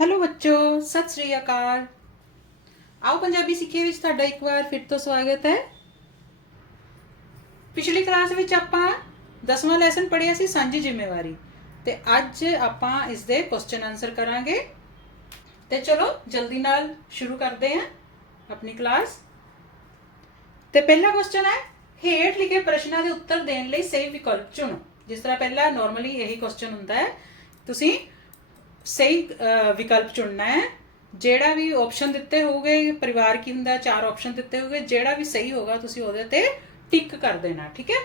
Hello ਬੱਚੋ, ਸਤਿ ਸ੍ਰੀ ਅਕਾਲ। ਆਓ ਪੰਜਾਬੀ ਸਿੱਖੇ ਵਿੱਚ ਤੁਹਾਡਾ ਇੱਕ ਵਾਰ ਫਿਰ ਤੋਂ ਸਵਾਗਤ ਹੈ। ਪਿਛਲੀ ਕਲਾਸ ਵਿੱਚ ਆਪਾਂ 10ਵਾਂ ਲੈਸਨ ਪੜ੍ਹਿਆ ਸੀ ਸਾਂਝੀ ਜ਼ਿੰਮੇਵਾਰੀ। ਤੇ ਅੱਜ ਆਪਾਂ ਇਸ ਦੇ ਕੁਐਸਚਨ ਆਨਸਰ ਕਰਾਂਗੇ। ਤੇ ਚਲੋ, ਜਲਦੀ ਨਾਲ ਸ਼ੁਰੂ ਕਰਦੇ ਹਾਂ ਆਪਣੀ ਕਲਾਸ। ਤੇ ਪਹਿਲਾ ਕੁਐਸਚਨ ਹੈ, ਹੇਠ ਲਿਖੇ ਪ੍ਰਸ਼ਨਾਂ ਦੇ ਉੱਤਰ ਦੇਣ ਲਈ ਸਹੀ ਵਿਕਲਪ ਚੁਣੋ। ਜਿਸ ਤਰ੍ਹਾਂ ਪਹਿਲਾਂ ਨਾਰਮਲੀ ਇਹੀ ਕੁਐਸਚਨ ਹੁੰਦਾ ਹੈ, ਤੁਸੀਂ ਸਹੀ ਵਿਕਲਪ ਚੁਣਨਾ ਹੈ। ਜਿਹੜਾ ਵੀ ਆਪਸ਼ਨ ਦਿੱਤੇ ਹੋਗੇ, ਪਰਿਵਾਰ ਕੀ ਹੁੰਦਾ, ਚਾਰ ਆਪਸ਼ਨ ਦਿੱਤੇ ਹੋਗੇ, ਜਿਹੜਾ ਵੀ ਸਹੀ ਹੋਗਾ, ਤੁਸੀਂ ਉਹਦੇ ਤੇ ਟਿਕ ਕਰ ਦੇਣਾ, ਠੀਕ ਹੈ?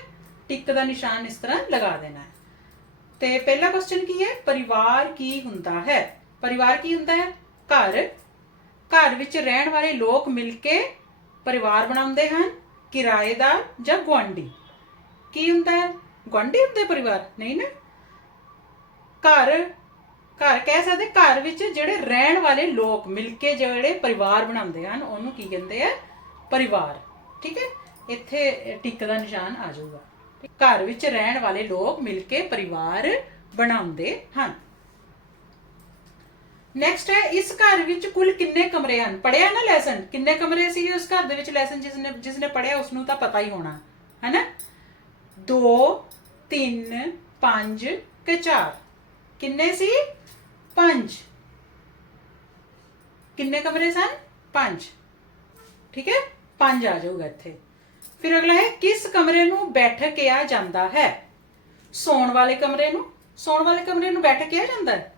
ਟਿਕ ਦਾ ਨਿਸ਼ਾਨ ਇਸ ਤਰ੍ਹਾਂ ਲਗਾ ਦੇਣਾ ਹੈ। ਤੇ ਪਹਿਲਾ ਕੁਐਸਚਨ ਕੀ ਹੈ? ਪਰਿਵਾਰ ਕੀ ਹੁੰਦਾ ਹੈ? ਪਰਿਵਾਰ ਕੀ ਹੁੰਦਾ ਹੈ? ਘਰ। ਘਰ ਵਿੱਚ ਰਹਿਣ ਵਾਲੇ ਲੋਕ ਮਿਲ ਕੇ ਪਰਿਵਾਰ ਬਣਾਉਂਦੇ ਹਨ, ਕਿਰਾਏਦਾਰ ਜਾਂ ਗੁਆਂਢੀ। ਕੀ ਹੁੰਦਾ ਹੈ? ਗੁਆਂਢੀ ਹੁੰਦੇ ਪਰਿਵਾਰ? ਨਹੀਂ ਨਾ? ਘਰ ਘਰ ਕਹਿ ਸਕਦੇ, ਘਰ ਵਿੱਚ ਜਿਹੜੇ ਰਹਿਣ ਵਾਲੇ ਲੋਕ, ਮਿਲ ਕੇ ਜਿਹੜੇ ਪਰਿਵਾਰ ਬਣਾਉਂਦੇ ਹਨ, ਉਹਨੂੰ ਕੀ ਕਹਿੰਦੇ ਆ? ਪਰਿਵਾਰ। ਠੀਕ ਹੈ? ਇੱਥੇ ਟਿਕ ਦਾ ਨਿਸ਼ਾਨ ਆ ਜਾਊਗਾ। ਘਰ ਵਿੱਚ ਰਹਿਣ ਵਾਲੇ ਲੋਕ ਮਿਲ ਕੇ ਪਰਿਵਾਰ ਬਣਾਉਂਦੇ ਹਨ। ਨੈਕਸਟ ਹੈ, ਇਸ ਘਰ ਵਿੱਚ ਕੁੱਲ ਕਿੰਨੇ ਕਮਰੇ ਹਨ? ਪੜਿਆ ਨਾ ਲੈਸਨ ਕਿੰਨੇ ਕਮਰੇ ਸੀ ਉਸ ਘਰ ਦੇ ਵਿੱਚ ਲੈਸਨ ਜਿਸ ਨੇ ਜਿਸ ਨੇ ਪੜਿਆ ਉਸ ਨੂੰ ਤਾਂ ਪਤਾ ਹੀ ਹੋਣਾ। ਹੈਨਾ? 2 3 5 ਕਿ 4 ਕਿੰਨੇ ਸੀ? ਪੰਜ। ਕਿੰਨੇ ਕਮਰੇ ਸਨ? ਪੰਜ। ਠੀਕ ਹੈ? ਪੰਜ ਆ ਜਾਊਗਾ ਇੱਥੇ। ਫਿਰ ਅਗਲਾ ਹੈ, ਕਿਸ ਕਮਰੇ ਨੂੰ ਬੈਠਕ ਕਿਹਾ ਜਾਂਦਾ ਹੈ? ਸੌਣ ਵਾਲੇ ਕਮਰੇ ਨੂੰ। ਸੌਣ ਵਾਲੇ ਕਮਰੇ ਨੂੰ ਬੈਠਕ ਕਿਹਾ ਜਾਂਦਾ ਹੈ?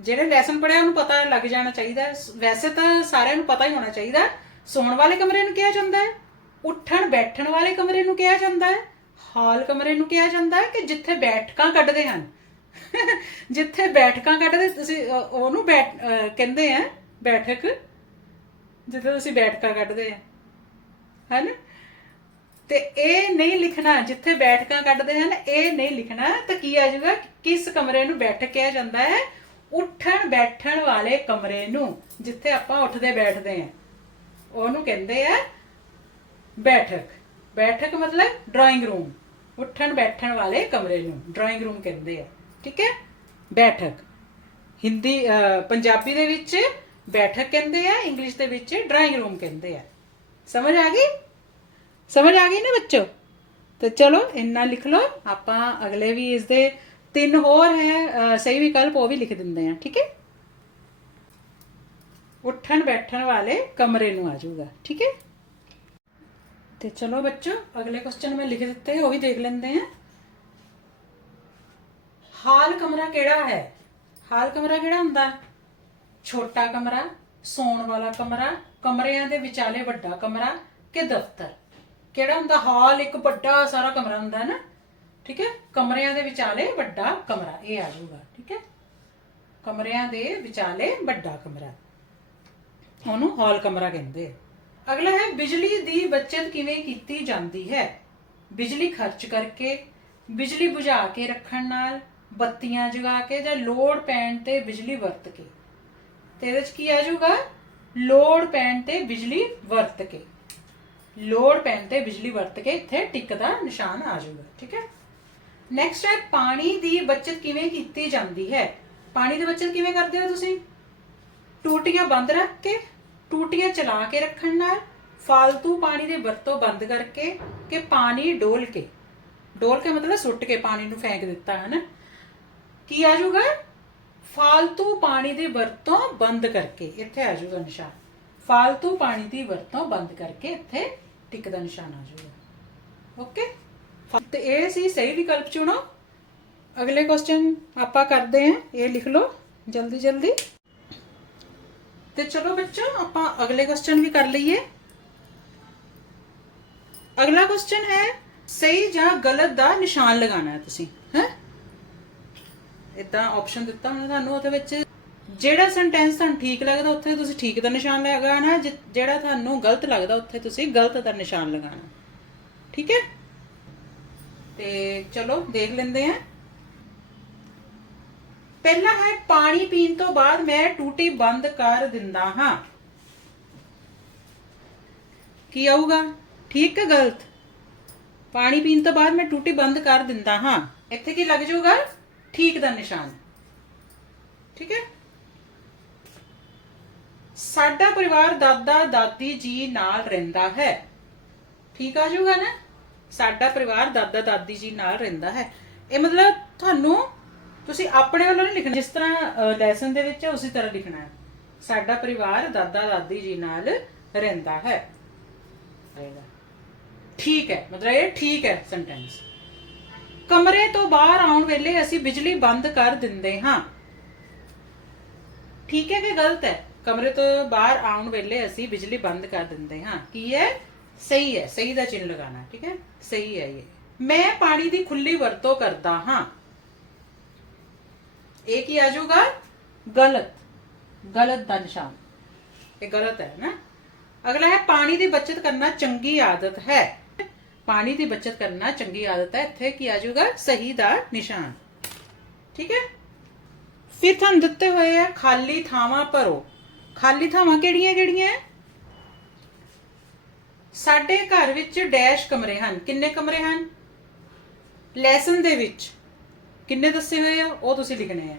ਜਿਹੜੇ ਲੈਸਨ ਪੜਿਆ ਉਹਨੂੰ ਪਤਾ ਲੱਗ ਜਾਣਾ ਚਾਹੀਦਾ ਵੈਸੇ ਤਾਂ ਸਾਰਿਆਂ ਨੂੰ ਪਤਾ ਹੀ ਹੋਣਾ ਚਾਹੀਦਾ ਸੌਣ ਵਾਲੇ ਕਮਰੇ ਨੂੰ ਕਿਹਾ ਜਾਂਦਾ ਹੈ? ਉੱਠਣ, ਬੈਠਣ ਵਾਲੇ ਕਮਰੇ ਨੂੰ ਕਿਹਾ ਜਾਂਦਾ ਹੈ? ਹਾਲ ਕਮਰੇ ਨੂੰ ਕਿਹਾ ਜਾਂਦਾ ਹੈ ਕਿ ਜਿੱਥੇ ਬੈਠਕਾਂ ਕੱਢਦੇ ਹਨ? ਜਿੱਥੇ ਬੈਠਕਾਂ ਕੱਢਦੇ ਤੁਸੀਂ ਅ, ਉਹਨੂੰ ਬੈਠ ਅ, ਕਹਿੰਦੇ ਆ ਬੈਠਕ ਜਿੱਥੇ ਤੁਸੀਂ ਬੈਠਕਾਂ ਕੱਢਦੇ ਆ। ਹਨ? ਤੇ ਇਹ ਨਹੀਂ ਲਿਖਣਾ ਜਿੱਥੇ ਬੈਠਕਾਂ ਕੱਢਦੇ ਹਨ ਇਹ ਨਹੀਂ ਲਿਖਣਾ ਤਾਂ ਕੀ ਆ ਜਾਊਗਾ? ਕਿਸ ਕਮਰੇ ਨੂੰ ਬੈਠਕ ਕਿਹਾ ਜਾਂਦਾ ਹੈ? ਉੱਠਣ ਬੈਠਣ ਵਾਲੇ ਕਮਰੇ ਨੂੰ ਜਿੱਥੇ ਆਪਾਂ ਉੱਠਦੇ ਬੈਠਦੇ ਆ। ਉਹਨੂੰ ਕਹਿੰਦੇ ਆ ਬੈਠਕ। ਬੈਠਕ ਮਤਲਬ ਡਰਾਇੰਗ ਰੂਮ ਉੱਠਣ ਬੈਠਣ ਵਾਲੇ ਕਮਰੇ ਨੂੰ ਡਰਾਇੰਗ ਰੂਮ ਕਹਿੰਦੇ ਆ। ਠੀਕ ਹੈ? ਬੈਠਕ। ਹਿੰਦੀ ਪੰਜਾਬੀ ਦੇ ਵਿੱਚ ਬੈਠਕ ਕਹਿੰਦੇ ਆ, ਇੰਗਲਿਸ਼ ਦੇ ਵਿੱਚ ਡਰਾਇੰਗ ਰੂਮ ਕਹਿੰਦੇ ਆ। ਸਮਝ ਆ ਗਈ? ਸਮਝ ਆ ਗਈ ਨਾ ਬੱਚੋ? ਤੇ ਚਲੋ, ਇੰਨਾ ਲਿਖ ਲਓ, ਆਪਾਂ ਅਗਲੇ ਵੀ ਇਸ ਦੇ ਤਿੰਨ ਹੋਰ ਹੈ ਸਹੀ ਵਿਕਲਪ ਉਹ ਵੀ ਲਿਖ ਦਿੰਦੇ ਆ, ਠੀਕ ਹੈ? ਉੱਠਣ ਬੈਠਣ ਵਾਲੇ ਕਮਰੇ ਨੂੰ ਆ ਜਾਊਗਾ, ਠੀਕ ਹੈ? ਤੇ ਚਲੋ ਬੱਚੋ, ਅਗਲੇ ਕੁਐਸਚਨ ਮੈਂ ਲਿਖ ਦਿੱਤੇ, ਉਹ ਵੀ ਦੇਖ ਲੈਂਦੇ ਆ। ਹਾਲ ਕਮਰਾ ਕਿਹੜਾ ਹੈ? ਹਾਲ ਕਮਰਾ ਕਿਹੜਾ ਹੁੰਦਾ? ਛੋਟਾ ਕਮਰਾ, ਸੌਣ ਵਾਲਾ ਕਮਰਾ, ਕਮਰਿਆਂ ਦੇ ਵਿਚਾਲੇ ਵੱਡਾ ਕਮਰਾ ਕਿ ਦਫ਼ਤਰ? ਕਿਹੜਾ ਹੁੰਦਾ? ਹਾਲ ਇੱਕ ਵੱਡਾ ਸਾਰਾ ਕਮਰਾ ਹੁੰਦਾ ਹੈ ਨਾ? ਠੀਕ ਹੈ? ਕਮਰਿਆਂ ਦੇ ਵਿਚਾਲੇ ਵੱਡਾ ਕਮਰਾ, ਇਹ ਆ ਜਾਊਗਾ, ਠੀਕ ਹੈ? ਕਮਰਿਆਂ ਦੇ ਵਿਚਾਲੇ ਵੱਡਾ ਕਮਰਾ। ਉਹਨੂੰ ਹਾਲ ਕਮਰਾ ਕਹਿੰਦੇ ਆ। ਅਗਲਾ ਹੈ, ਬਿਜਲੀ ਦੀ ਬਚਤ ਕਿਵੇਂ ਕੀਤੀ ਜਾਂਦੀ ਹੈ? ਬਿਜਲੀ ਖਰਚ ਕਰਕੇ, ਬਿਜਲੀ ਬੁਝਾ ਕੇ ਰੱਖਣ ਨਾਲ ਬੱਤੀਆਂ ਜਗਾ ਕੇ ਜਾਂ ਲੋੜ ਪੈਣ ਤੇ ਬਿਜਲੀ ਵਰਤ ਕੇ। ਤੇ ਇਹਦੇ ਚ ਕੀ ਆ ਜਾਊਗਾ? ਲੋੜ ਪੈਣ ਤੇ ਬਿਜਲੀ ਵਰਤ ਕੇ। ਲੋੜ ਪੈਣ ਤੇ ਬਿਜਲੀ ਵਰਤ ਕੇ ਇੱਥੇ ਟਿਕ ਦਾ ਨਿਸ਼ਾਨ ਆ ਜਾਊਗਾ, ਠੀਕ ਹੈ? ਨੈਕਸਟ ਹੈ, ਪਾਣੀ ਦੀ ਬਚਤ ਕਿਵੇਂ ਕੀਤੀ ਜਾਂਦੀ ਹੈ? ਪਾਣੀ ਦੀ ਬਚਤ ਕਿਵੇਂ ਕਰਦੇ ਹੋ ਤੁਸੀਂ? ਟੂਟੀਆਂ ਬੰਦ ਰੱਖ ਕੇ, ਟੂਟੀਆਂ ਚਲਾ ਕੇ ਰੱਖਣ ਨਾਲ ਫालतू ਪਾਣੀ ਦੀ ਵਰਤੋਂ ਬੰਦ ਕਰਕੇ ਕਿ ਪਾਣੀ ਡੋਲ ਕੇ। ਡੋਲ ਕੇ ਮਤਲਬ ਸੁੱਟ ਕੇ ਪਾਣੀ ਨੂੰ ਫੈਂਕ ਦਿੱਤਾ ਹੈ ਨਾ ਕੀ ਆ ਜਾਊਗਾ ਫालतू ਪਾਣੀ ਦੀ ਵਰਤੋਂ ਬੰਦ ਕਰਕੇ, ਇੱਥੇ ਆ ਜੂਗਾ ਨਿਸ਼ਾਨ। ਫਾਲਤੂ ਪਾਣੀ ਦੀ ਵਰਤੋਂ ਬੰਦ ਕਰਕੇ ਇੱਥੇ ਟਿਕ ਦਾ ਨਿਸ਼ਾਨ ਆ ਜੂਗਾ ਓਕੇ ਤੇ ਇਹ ਸੀ ਸਹੀ ਵਿਕਲਪ ਚੁਣੋ। ਅਗਲੇ ਕੁਐਸਚਨ ਆਪਾਂ ਕਰਦੇ ਹਾਂ, ਇਹ ਲਿਖ ਲਓ, ਜਲਦੀ ਜਲਦੀ। ਤੇ ਚਲੋ ਬੱਚਾ, ਆਪਾਂ ਅਗਲੇ ਕੁਐਸਚਨ ਵੀ ਕਰ ਲਈਏ। ਅਗਲਾ ਕੁਐਸਚਨ ਹੈ, ਸਹੀ ਜਾਂ ਗਲਤ ਦਾ ਨਿਸ਼ਾਨ ਲਗਾਣਾ ਹੈ ਤੁਸੀਂ। ਇਦਾਂ ਆਪਸ਼ਨ ਦਿੱਤਾ ਹੁੰਦਾ ਤੁਹਾਨੂੰ, ਉਹਦੇ ਵਿੱਚ ਜਿਹੜਾ ਸੈਂਟੈਂਸ ਤੁਹਾਨੂੰ ਠੀਕ ਲੱਗਦਾ, ਉੱਥੇ ਤੁਸੀਂ ਠੀਕ ਦਾ ਨਿਸ਼ਾਨ ਲਗਾਉਣਾ, ਜਿ- ਜਿਹੜਾ ਤੁਹਾਨੂੰ ਗਲਤ ਲੱਗਦਾ, ਉੱਥੇ ਤੁਸੀਂ ਗਲਤ ਦਾ ਨਿਸ਼ਾਨ ਲਗਾਉਣਾ। ਠੀਕ ਹੈ? ਤੇ ਚਲੋ, ਦੇਖ ਲੈਂਦੇ ਹਾਂ। ਪਹਿਲਾ ਹੈ, ਪਾਣੀ ਪੀਣ ਤੋਂ ਬਾਅਦ ਮੈਂ ਟੂਟੀ ਬੰਦ ਕਰ ਦਿੰਦਾ ਹਾਂ। ਕੀ ਆਊਗਾ? ਠੀਕ ਹੈ, ਗਲਤ। ਪਾਣੀ ਪੀਣ ਤੋਂ ਬਾਅਦ ਮੈਂ ਟੂਟੀ ਬੰਦ ਕਰ ਦਿੰਦਾ ਹਾਂ। ਇੱਥੇ ਕੀ ਲੱਗ ਜਾਊਗਾ? ਠੀਕ ਦਾ ਨਿਸ਼ਾਨ। ਠੀਕ ਹੈ? ਸਾਡਾ ਪਰਿਵਾਰ ਦਾਦਾ ਦਾਦੀ ਜੀ ਨਾਲ ਰਹਿੰਦਾ ਹੈ। ਠੀਕ ਆ ਜਾਊਗਾ ਨਾ? ਸਾਡਾ ਪਰਿਵਾਰ ਦਾਦਾ ਦਾਦੀ ਜੀ ਨਾਲ ਰਹਿੰਦਾ ਹੈ। ਇਹ ਮਤਲਬ ਤੁਹਾਨੂੰ ਤੁਸੀਂ ਆਪਣੇ ਵੱਲੋਂ ਨਹੀਂ ਲਿਖਣਾ ਜਿਸ ਤਰ੍ਹਾਂ ਲੈਸਨ ਦੇ ਵਿੱਚ ਹੈ ਉਸੇ ਤਰ੍ਹਾਂ ਲਿਖਣਾ ਹੈ। ਸਾਡਾ ਪਰਿਵਾਰ ਦਾਦਾ ਦਾਦੀ ਜੀ ਨਾਲ ਰਹਿੰਦਾ ਹੈ। ਠੀਕ ਹੈ। ਮਤਲਬ ਇਹ ਠੀਕ ਹੈ ਸੈਂਟੈਂਸ ਕਮਰੇ ਤੋਂ ਬਾਹਰ ਆਉਣ ਵੇਲੇ ਅਸੀਂ ਬਿਜਲੀ ਬੰਦ ਕਰ ਦਿੰਦੇ ਹਾਂ। ਠੀਕ ਹੈ ਕਿ ਗਲਤ ਹੈ? ਕਮਰੇ ਤੋਂ ਬਾਹਰ ਆਉਣ ਵੇਲੇ ਅਸੀਂ ਬਿਜਲੀ ਬੰਦ ਕਰ ਦਿੰਦੇ ਹਾਂ। ਕੀ ਹੈ? ਸਹੀ ਹੈ। ਸਹੀ ਦਾ ਚਿੰਨ੍ਹ ਲਗਾਣਾ ਠੀਕ ਹੈ? ਸਹੀ ਹੈ ਇਹ। ਮੈਂ ਪਾਣੀ ਦੀ ਖੁੱਲੀ ਵਰਤੋਂ ਕਰਦਾ ਹਾਂ। ਇਹ ਕੀ ਆ ਜਾਊਗਾ? ਗਲਤ। ਗਲਤ ਦਾ ਨਿਸ਼ਾਨ। ਇਹ ਗਲਤ ਹੈ ਨਾ? ਅਗਲਾ ਹੈ, ਪਾਣੀ ਦੀ ਬਚਤ ਕਰਨਾ ਚੰਗੀ ਆਦਤ ਹੈ। ਪਾਣੀ ਦੀ ਬਚਤ ਕਰਨਾ ਚੰਗੀ ਆਦਤ ਹੈ। ਇੱਥੇ ਕੀ ਆ ਜਾਊਗਾ? ਸਹੀ ਦਾ ਨਿਸ਼ਾਨ। ਠੀਕ ਹੈ? ਫਿਰ ਤੁਹਾਨੂੰ ਦਿੱਤੇ ਹੋਏ ਆ, ਖਾਲੀ ਥਾਵਾਂ ਭਰੋ। ਖਾਲੀ ਥਾਵਾਂ ਕਿਹੜੀਆਂ ਕਿਹੜੀਆਂ? ਸਾਡੇ ਘਰ ਵਿੱਚ ਡੈਸ਼ ਕਮਰੇ ਹਨ। ਕਿੰਨੇ ਕਮਰੇ ਹਨ? ਲੈਸਨ ਦੇ ਵਿੱਚ। ਕਿੰਨੇ ਦੱਸੇ ਹੋਏ ਆ? ਉਹ ਤੁਸੀਂ ਲਿਖਣੇ ਆ।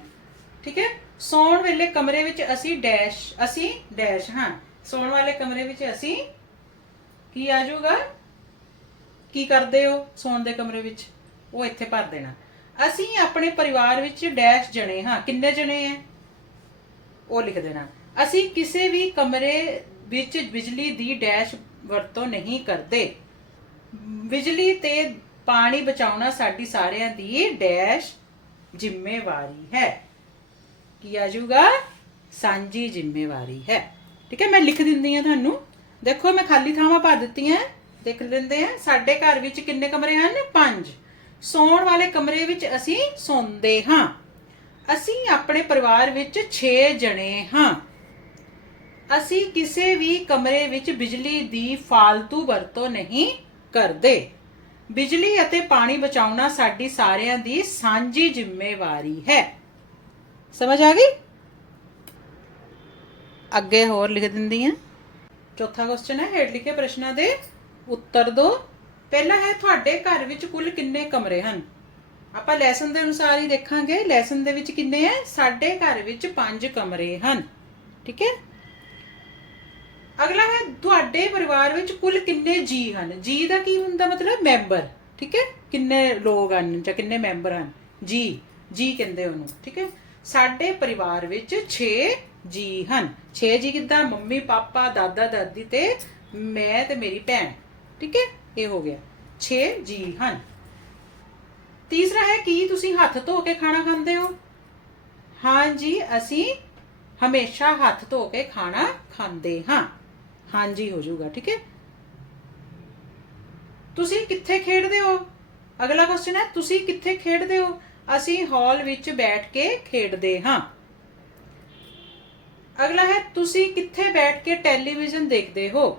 ਠੀਕ ਹੈ? ਸੌਣ ਵੇਲੇ ਕਮਰੇ ਵਿੱਚ ਅਸੀਂ ਡੈਸ਼ ਅਸੀਂ ਡੈਸ਼, ਹਾਂ। ਸੌਣ ਵਾਲੇ ਕਮਰੇ ਵਿੱਚ ਅਸੀਂ ਕੀ ਆ ਜਾਊਗਾ? ਕੀ ਕਰਦੇ ਹੋ ਸੌਣ ਦੇ ਕਮਰੇ ਵਿੱਚ? ਉਹ ਇੱਥੇ ਭਰ ਦੇਣਾ। ਅਸੀਂ ਆਪਣੇ ਪਰਿਵਾਰ ਵਿੱਚ ਡੈਸ਼ ਜਣੇ ਹਾਂ। ਕਿੰਨੇ ਜਣੇ ਹੈ ਉਹ ਲਿਖ ਦੇਣਾ। ਅਸੀਂ ਕਿਸੇ ਵੀ ਕਮਰੇ ਵਿੱਚ ਬਿਜਲੀ ਦੀ ਡੈਸ਼ ਵਰਤੋਂ ਨਹੀਂ ਕਰਦੇ। ਬਿਜਲੀ ਤੇ ਪਾਣੀ ਬਚਾਉਣਾ ਸਾਡੀ ਸਾਰਿਆਂ ਦੀ ਡੈਸ਼ ਜ਼ਿੰਮੇਵਾਰੀ ਹੈ। ਕੀ ਆ ਜਾਊਗਾ? ਸਾਂਝੀ ਜ਼ਿੰਮੇਵਾਰੀ ਹੈ। ਠੀਕ ਹੈ, ਮੈਂ ਲਿਖ ਦਿੰਦੀ ਹਾਂ ਤੁਹਾਨੂੰ। ਦੇਖੋ, ਮੈਂ ਖਾਲੀ ਥਾਵਾਂ ਭਰ ਦਿੱਤੀਆਂ। ਦੇਖ ਲੈਂਦੇ ਆ, ਸਾਡੇ ਘਰ ਵਿੱਚ ਕਿੰਨੇ ਕਮਰੇ ਹਨ? ਪੰਜ। ਸੌਣ ਵਾਲੇ ਕਮਰੇ ਵਿੱਚ ਅਸੀਂ ਸੌਂਦੇ ਹਾਂ। ਅਸੀਂ ਆਪਣੇ ਪਰਿਵਾਰ ਵਿੱਚ 6 ਜਣੇ ਹਾਂ। ਅਸੀਂ ਕਿਸੇ ਵੀ ਕਮਰੇ ਵਿੱਚ ਬਿਜਲੀ ਦੀ ਫालतू ਵਰਤੋਂ ਨਹੀਂ ਕਰਦੇ। ਬਿਜਲੀ ਅਤੇ ਪਾਣੀ ਬਚਾਉਣਾ ਸਾਡੀ ਸਾਰਿਆਂ ਦੀ ਸਾਂਝੀ ਜ਼ਿੰਮੇਵਾਰੀ ਹੈ। ਸਮਝ ਆ ਗਈ? ਅੱਗੇ ਹੋਰ ਲਿਖ ਦਿੰਦੀ ਹਾਂ। ਚੌਥਾ ਕੁਐਸਚਨ ਹੈ, ਹੇਠ ਲਿਖੇ ਪ੍ਰਸ਼ਨਾਂ ਦੇ ਉੱਤਰ ਦਿਓ ਪਹਿਲਾ ਹੈ ਤੁਹਾਡੇ ਘਰ ਵਿੱਚ ਕੁੱਲ ਕਿੰਨੇ ਕਮਰੇ ਹਨ? ਆਪਾਂ ਲੈਸਨ ਦੇ ਅਨੁਸਾਰ ਹੀ ਦੇਖਾਂਗੇ। ਲੈਸਨ ਦੇ ਵਿੱਚ ਕਿੰਨੇ ਹੈ? ਸਾਡੇ ਘਰ ਵਿੱਚ 5 ਕਮਰੇ ਹਨ। ਠੀਕ ਹੈ? ਅਗਲਾ ਹੈ, ਤੁਹਾਡੇ ਪਰਿਵਾਰ ਵਿੱਚ ਕੁੱਲ ਕਿੰਨੇ ਜੀ ਹਨ? ਜੀ ਦਾ ਕੀ ਹੁੰਦਾ ਮਤਲਬ? ਮੈਂਬਰ। ਠੀਕ ਹੈ? ਕਿੰਨੇ ਲੋਕ ਹਨ ਜਾਂ ਕਿੰਨੇ ਮੈਂਬਰ ਹਨ? ਜੀ। ਜੀ ਕਹਿੰਦੇ ਉਹਨੂੰ। ਠੀਕ ਹੈ? ਸਾਡੇ ਪਰਿਵਾਰ ਵਿੱਚ 6 ਜੀ ਹਨ। 6 ਜੀ ਕਿੱਦਾਂ? ਮੰਮੀ, ਪਾਪਾ, ਦਾਦਾ, ਦਾਦੀ ਤੇ ਮੈਂ ਤੇ ਮੇਰੀ ਭੈਣ। ਠੀਕ ਹੈ ਇਹ ਹੋ ਗਿਆ 6 ਜੀ ਹਨ ਤੀਸਰਾ ਹੈ ਕੀ ਤੁਸੀਂ ਹੱਥ ਧੋ ਕੇ ਖਾਣਾ ਖਾਂਦੇ ਹੋ ਹਾਂਜੀ ਅਸੀਂ ਹਮੇਸ਼ਾ ਹੱਥ ਧੋ ਕੇ ਖਾਣਾ ਖਾਂਦੇ ਹਾਂ ਹਾਂਜੀ ਹੋ ਜਾਊਗਾ ਠੀਕ ਹੈ ਤੁਸੀਂ ਕਿੱਥੇ ਖੇਡਦੇ ਹੋ ਅਗਲਾ ਕੁਐਸਚਨ ਹੈ ਤੁਸੀਂ ਕਿੱਥੇ ਖੇਡਦੇ ਹੋ ਅਸੀਂ ਹਾਲ ਵਿੱਚ ਬੈਠ ਕੇ ਖੇਡਦੇ ਹਾਂ ਅਗਲਾ ਹੈ ਤੁਸੀਂ ਕਿੱਥੇ ਬੈਠ ਕੇ ਟੈਲੀਵਿਜ਼ਨ ਦੇਖਦੇ ਹੋ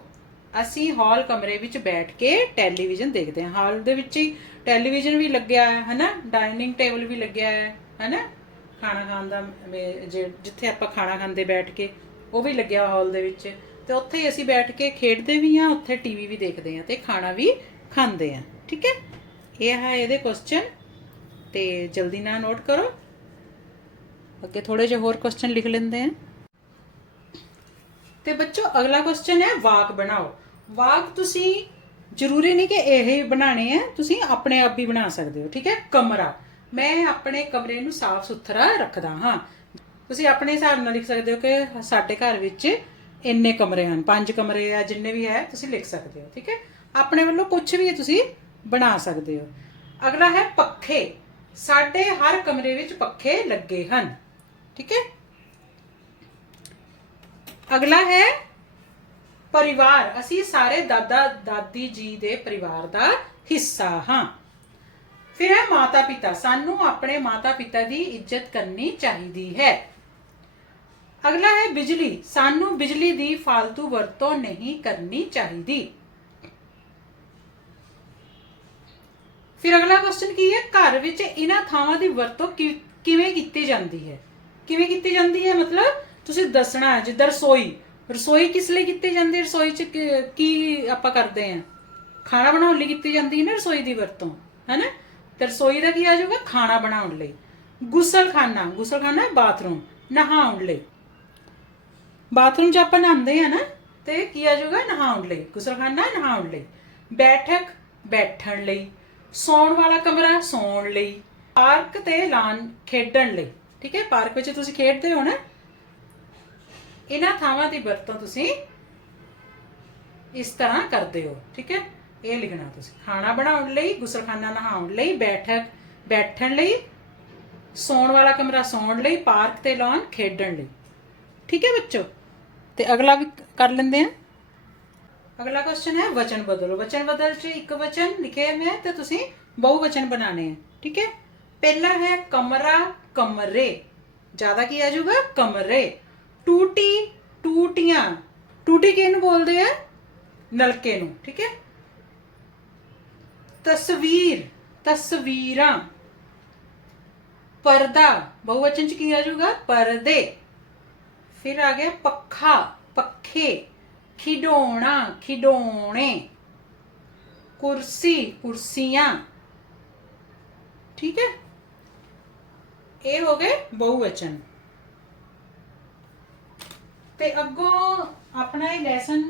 ਅਸੀਂ ਹਾਲ ਕਮਰੇ ਵਿੱਚ ਬੈਠ ਕੇ ਟੈਲੀਵਿਜ਼ਨ ਦੇਖਦੇ ਹਾਂ। ਹਾਲ ਦੇ ਵਿੱਚ ਹੀ ਟੈਲੀਵਿਜ਼ਨ ਵੀ ਲੱਗਿਆ ਹੈ, ਹਨਾ? ਡਾਈਨਿੰਗ ਟੇਬਲ ਵੀ ਲੱਗਿਆ ਹੈ, ਹਨਾ? ਖਾਣਾ ਖਾਣ ਦਾ ਜੇ- ਜਿੱਥੇ ਆਪਾਂ ਖਾਣਾ ਖਾਂਦੇ ਬੈਠ ਕੇ, ਉਹ ਵੀ ਲੱਗਿਆ ਹਾਲ ਦੇ ਵਿੱਚ। ਤੇ ਉੱਥੇ ਹੀ ਅਸੀਂ ਬੈਠ ਕੇ ਖੇਡਦੇ ਵੀ ਹਾਂ, ਉੱਥੇ ਟੀਵੀ ਵੀ ਦੇਖਦੇ ਹਾਂ ਤੇ ਖਾਣਾ ਵੀ ਖਾਂਦੇ ਹਾਂ। ਠੀਕ ਹੈ? ਇਹ ਹੈ ਇਹਦੇ ਕੁਐਸਚਨ ਤੇ ਜਲਦੀ ਨਾਲ ਨੋਟ ਕਰੋ। ਅੱਗੇ ਥੋੜੇ ਜਿਹੇ ਹੋਰ ਕੁਐਸਚਨ ਲਿਖ ਲੈਂਦੇ ਹਾਂ। ਤੇ ਬੱਚੋ, ਅਗਲਾ ਕੁਐਸਚਨ ਹੈ ਵਾਕ ਬਣਾਓ। ਵਾਕ ਤੁਸੀਂ ਜ਼ਰੂਰੀ ਨਹੀਂ ਕਿ ਇਹ ਹੀ ਬਣਾਣੇ ਆ, ਤੁਸੀਂ ਆਪਣੇ ਆਪ ਵੀ ਬਣਾ ਸਕਦੇ ਹੋ, ਠੀਕ ਹੈ? ਕਮਰਾ। ਮੈਂ ਆਪਣੇ ਕਮਰੇ ਨੂੰ ਸਾਫ਼ ਸੁਥਰਾ ਰੱਖਦਾ ਹਾਂ। ਤੁਸੀਂ ਆਪਣੇ ਹਿਸਾਬ ਨਾਲ ਲਿਖ ਸਕਦੇ ਹੋ ਕਿ ਸਾਡੇ ਘਰ ਵਿੱਚ ਇੰਨੇ ਕਮਰੇ ਹਨ, ਪੰਜ ਕਮਰੇ ਆ, ਜਿੰਨੇ ਵੀ ਹੈ, ਤੁਸੀਂ ਲਿਖ ਸਕਦੇ ਹੋ, ਠੀਕ ਹੈ? ਆਪਣੇ ਵੱਲੋਂ ਕੁਝ ਵੀ ਤੁਸੀਂ ਬਣਾ ਸਕਦੇ ਹੋ। ਅਗਲਾ ਹੈ ਪੱਖੇ। ਸਾਡੇ ਹਰ ਕਮਰੇ ਵਿੱਚ ਪੱਖੇ ਲੱਗੇ ਹਨ, ਠੀਕ ਹੈ? ਅਗਲਾ ਹੈ ਪਰਿਵਾਰ। ਅਸੀਂ ਸਾਰੇ ਦਾਦਾ ਦਾਦੀ ਜੀ ਦੇ ਪਰਿਵਾਰ ਦਾ ਹਿੱਸਾ ਹਾਂ। ਫਿਰ ਹੈ ਮਾਤਾ ਪਿਤਾ ਸਾਨੂੰ ਆਪਣੇ ਮਾਤਾ ਪਿਤਾ ਦੀ ਇੱਜ਼ਤ ਕਰਨੀ ਚਾਹੀਦੀ ਹੈ। ਅਗਲਾ ਹੈ ਬਿਜਲੀ। ਸਾਨੂੰ ਬਿਜਲੀ ਦੀ ਫालतू ਵਰਤੋਂ ਨਹੀਂ ਕਰਨੀ ਚਾਹੀਦੀ। ਫਿਰ ਅਗਲਾ ਕੁਐਸਚਨ ਕੀ ਹੈ? ਘਰ ਵਿੱਚ ਇਹਨਾਂ ਥਾਵਾਂ ਦੀ ਵਰਤੋਂ ਕਿ- ਕਿਵੇਂ ਕੀਤੀ ਜਾਂਦੀ ਹੈ? ਕਿਵੇਂ ਕੀਤੀ ਜਾਂਦੀ ਹੈ? ਮਤਲਬ ਤੁਸੀਂ ਦੱਸਣਾ ਹੈ, ਜਿੱਦਾਂ ਰਸੋਈ। ਰਸੋਈ ਕਿਸ ਲਈ ਕੀਤੀ ਜਾਂਦੀ ਹੈ? ਰਸੋਈ 'ਚ ਕੀ- ਕੀ ਆਪਾਂ ਕਰਦੇ ਹਾਂ? ਖਾਣਾ ਬਣਾਉਣ ਲਈ ਕੀਤੀ ਜਾਂਦੀ ਹੈ ਨਾ ਰਸੋਈ ਦੀ ਵਰਤੋਂ, ਹੈਨਾ? ਤੇ ਰਸੋਈ ਦਾ ਕੀ ਆ ਜਾਊਗਾ? ਖਾਣਾ ਬਣਾਉਣ ਲਈ। ਗੁਸਲਖਾਨਾ ਗੁਸਲਖਾਨਾ ਬਾਥਰੂਮ, ਨਹਾਉਣ ਲਈ। ਬਾਥਰੂਮ 'ਚ ਆਪਾਂ ਨਹਾਉਂਦੇ ਆ ਨਾ, ਤੇ ਕੀ ਆ ਜਾਊਗਾ? ਨਹਾਉਣ ਲਈ। ਗੁਸਲਖਾਨਾ ਨਹਾਉਣ ਲਈ। ਬੈਠਕ, ਬੈਠਣ ਲਈ। ਸੌਣ ਵਾਲਾ ਕਮਰਾ, ਸੌਣ ਲਈ। ਪਾਰਕ ਤੇ ਲਾਨ ਖੇਡਣ ਲਈ। ਠੀਕ ਹੈ? ਪਾਰਕ ਵਿੱਚ ਤੁਸੀਂ ਖੇਡਦੇ ਹੋ ਨਾ? ਇਹਨਾਂ ਥਾਵਾਂ ਦੀ ਵਰਤੋਂ ਤੁਸੀਂ ਇਸ ਤਰ੍ਹਾਂ ਕਰਦੇ ਹੋ, ਠੀਕ ਹੈ? ਇਹ ਲਿਖਣਾ ਤੁਸੀਂ। ਖਾਣਾ ਬਣਾਉਣ ਲਈ, ਗੁਸਲਖਾਨਾ ਨਹਾਉਣ ਲਈ, ਬੈਠਕ, ਬੈਠਣ ਲਈ, ਸੌਣ ਵਾਲਾ ਕਮਰਾ ਸੌਣ ਲਈ, ਪਾਰਕ ਤੇ ਲਾਉਣ ਖੇਡਣ ਲਈ। ਠੀਕ ਹੈ ਬੱਚੋ? ਤੇ ਅਗਲਾ ਵੀ ਕਰ ਲੈਂਦੇ ਆ। ਅਗਲਾ ਕੁਐਸਚਨ ਹੈ, ਵਚਨ ਬਦਲੋ। ਵਚਨ ਬਦਲ ਚ ਇੱਕ ਵਚਨ ਲਿਖੇ ਹੋਏ ਹੈ ਤੇ ਤੁਸੀਂ ਬਹੁ ਵਚਨ ਬਣਾਣੇ ਹੈ ਠੀਕ ਹੈ? ਪਹਿਲਾ ਹੈ ਕਮਰਾ, ਕਮਰੇ। ਜ਼ਿਆਦਾ ਕੀ ਆ ਜਾਊਗਾ? ਕਮਰੇ। ਟੂਟੀ, ਟੂਟੀਆਂ। ਟੂਟੀ ਕਿਹਨੂੰ ਬੋਲਦੇ ਆ? ਨਲਕੇ ਨੂੰ, ਠੀਕ ਹੈ? ਤਸਵੀਰ, ਤਸਵੀਰਾਂ। ਪਰਦਾ, ਬਹੁਵਚਨ ਚ ਕੀ ਆ ਜਾਊਗਾ? ਪਰਦੇ। ਫਿਰ ਆ ਗਿਆ ਪੱਖਾ, ਪੱਖੇ। ਖਿਡੌਣਾ, ਖਿਡੌਣੇ। ਕੁਰਸੀ, ਕੁਰਸੀਆਂ। ਠੀਕ ਹੈ? ਇਹ ਹੋ ਗਏ ਬਹੁਵਚਨ। ਤੇ ਅੱਗੋਂ ਆਪਣਾ ਇਹ ਲੈਸਨ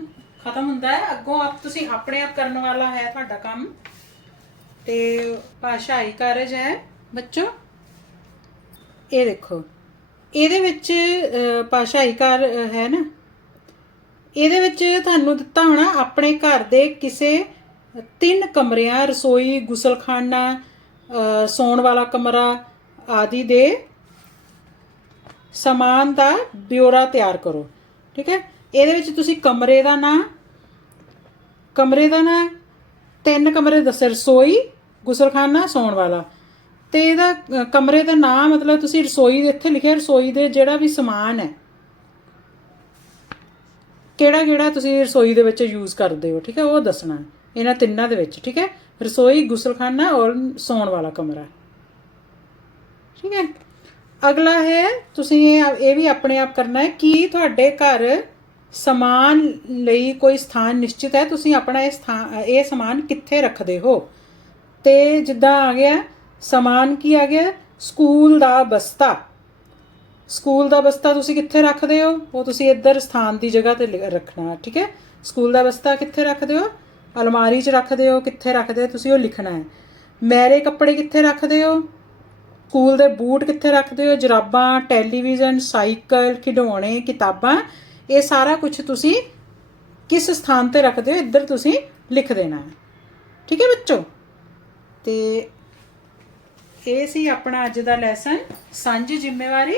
ਖਤਮ ਹੁੰਦਾ ਹੈ। ਅੱਗੋਂ ਆਪ ਤੁਸੀਂ ਆਪਣੇ ਆਪ ਕਰਨ ਵਾਲਾ ਹੈ ਤੁਹਾਡਾ ਕੰਮ। ਤੇ ਭਾਸ਼ਾਈ ਕਾਰਜ ਹੈ। ਬੱਚੋ, ਇਹ ਦੇਖੋ। ਇਹਦੇ ਵਿੱਚ ਭਾਸ਼ਾਈ ਕਾਰ ਹੈ ਨਾ? ਇਹਦੇ ਵਿੱਚ ਤੁਹਾਨੂੰ ਦਿੱਤਾ ਹੋਣਾ ਆਪਣੇ ਘਰ ਦੇ ਕਿਸੇ ਤਿੰਨ ਕਮਰਿਆਂ, ਰਸੋਈ, ਗੁਸਲਖਾਨਾ ਸੌਣ ਵਾਲਾ ਕਮਰਾ ਆਦਿ ਦੇ ਸਮਾਨ ਦਾ ਬਿਊਰਾ ਤਿਆਰ ਕਰੋ, ਠੀਕ ਹੈ? ਇਹਦੇ ਵਿੱਚ ਤੁਸੀਂ ਕਮਰੇ ਦਾ ਨਾਂ, ਕਮਰੇ ਦਾ ਨਾਂ, ਤਿੰਨ ਕਮਰੇ ਦੱਸੇ, ਰਸੋਈ, ਗੁਸਲਖਾਨਾ, ਸੌਣ ਵਾਲਾ। ਤੇ ਇਹਦਾ ਕਮਰੇ ਦਾ ਨਾਂ ਮਤਲਬ ਤੁਸੀਂ ਰਸੋਈ ਦੇ, ਇੱਥੇ ਲਿਖਿਆ ਰਸੋਈ ਦੇ ਜਿਹੜਾ ਵੀ ਸਮਾਨ ਹੈ। ਕਿਹੜਾ ਕਿਹੜਾ ਤੁਸੀਂ ਰਸੋਈ ਦੇ ਵਿੱਚ ਯੂਜ਼ ਕਰਦੇ ਹੋ, ਠੀਕ ਹੈ? ਉਹ ਦੱਸਣਾ ਇਹਨਾਂ ਤਿੰਨਾਂ ਦੇ ਵਿੱਚ, ਠੀਕ ਹੈ? ਰਸੋਈ, ਗੁਸਲਖਾਨਾ ਔਰ ਸੌਣ ਵਾਲਾ ਕਮਰਾ। ਠੀਕ ਹੈ? ਅਗਲਾ ਹੈ, ਤੁਸੀਂ ਇਹ ਇਹ ਵੀ ਆਪਣੇ ਆਪ ਕਰਨਾ ਹੈ ਕਿ ਤੁਹਾਡੇ ਘਰ ਸਮਾਨ ਲਈ ਕੋਈ ਸਥਾਨ ਨਿਸ਼ਚਿਤ ਹੈ, ਤੁਸੀਂ ਆਪਣਾ ਇਹ ਸਥਾਨ ਇਹ ਸਮਾਨ ਕਿੱਥੇ ਰੱਖਦੇ ਹੋ? ਤੇ ਜਿੱਦਾਂ ਆ ਗਿਆ, ਸਮਾਨ ਕੀ ਆ ਗਿਆ? ਸਕੂਲ ਦਾ ਬਸਤਾ। ਸਕੂਲ ਦਾ ਬਸਤਾ ਤੁਸੀਂ ਕਿੱਥੇ ਰੱਖਦੇ ਹੋ? ਉਹ ਤੁਸੀਂ ਇੱਧਰ ਸਥਾਨ ਦੀ ਜਗ੍ਹਾ ਤੇ ਲਿਖ- ਰੱਖਣਾ, ਠੀਕ ਹੈ? ਸਕੂਲ ਦਾ ਬਸਤਾ ਕਿੱਥੇ ਰੱਖਦੇ ਹੋ? ਅਲਮਾਰੀ 'ਚ ਰੱਖਦੇ ਹੋ, ਕਿੱਥੇ ਰੱਖਦੇ ਹੋ? ਤੁਸੀਂ ਉਹ ਲਿਖਣਾ ਹੈ। ਮੈਰੇ ਕੱਪੜੇ ਕਿੱਥੇ ਰੱਖਦੇ ਹੋ? ਸਕੂਲ ਦੇ ਬੂਟ ਕਿੱਥੇ ਰੱਖਦੇ ਹੋ? ਜਰਾਬਾਂ, ਟੈਲੀਵਿਜ਼ਨ, ਸਾਈਕਲ, ਖਿਡੌਣੇ, ਕਿਤਾਬਾਂ, ਇਹ ਸਾਰਾ ਕੁਝ ਤੁਸੀਂ ਕਿਸ ਸਥਾਨ ਤੇ ਰੱਖਦੇ ਹੋ? ਇੱਧਰ ਤੁਸੀਂ ਲਿਖ ਦੇਣਾ ਹੈ। ਠੀਕ ਹੈ ਬੱਚੋ? ਤੇ ਇਹ ਸੀ ਆਪਣਾ ਅੱਜ ਦਾ ਲੈਸਨ ਸਾਂਝੀ ਜ਼ਿੰਮੇਵਾਰੀ।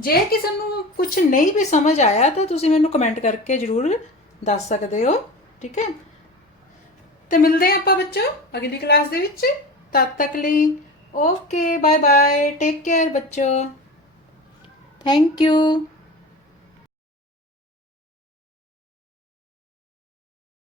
ਜੇ ਕਿਸੇ ਨੂੰ ਕੁਝ ਨਹੀਂ ਵੀ ਸਮਝ ਆਇਆ, ਤਾਂ ਤੁਸੀਂ ਮੈਨੂੰ ਕਮੈਂਟ ਕਰਕੇ ਜਰੂਰ ਦੱਸ ਸਕਦੇ ਹੋ। ਠੀਕ ਹੈ? ਤੇ ਮਿਲਦੇ ਹਾਂ ਆਪਾਂ ਬੱਚੋ ਅਗਲੀ ਕਲਾਸ ਦੇ ਵਿੱਚ। ਤਦ ਤੱਕ ਲਈ okay bye bye take care ਬੱਚੋ. Thank you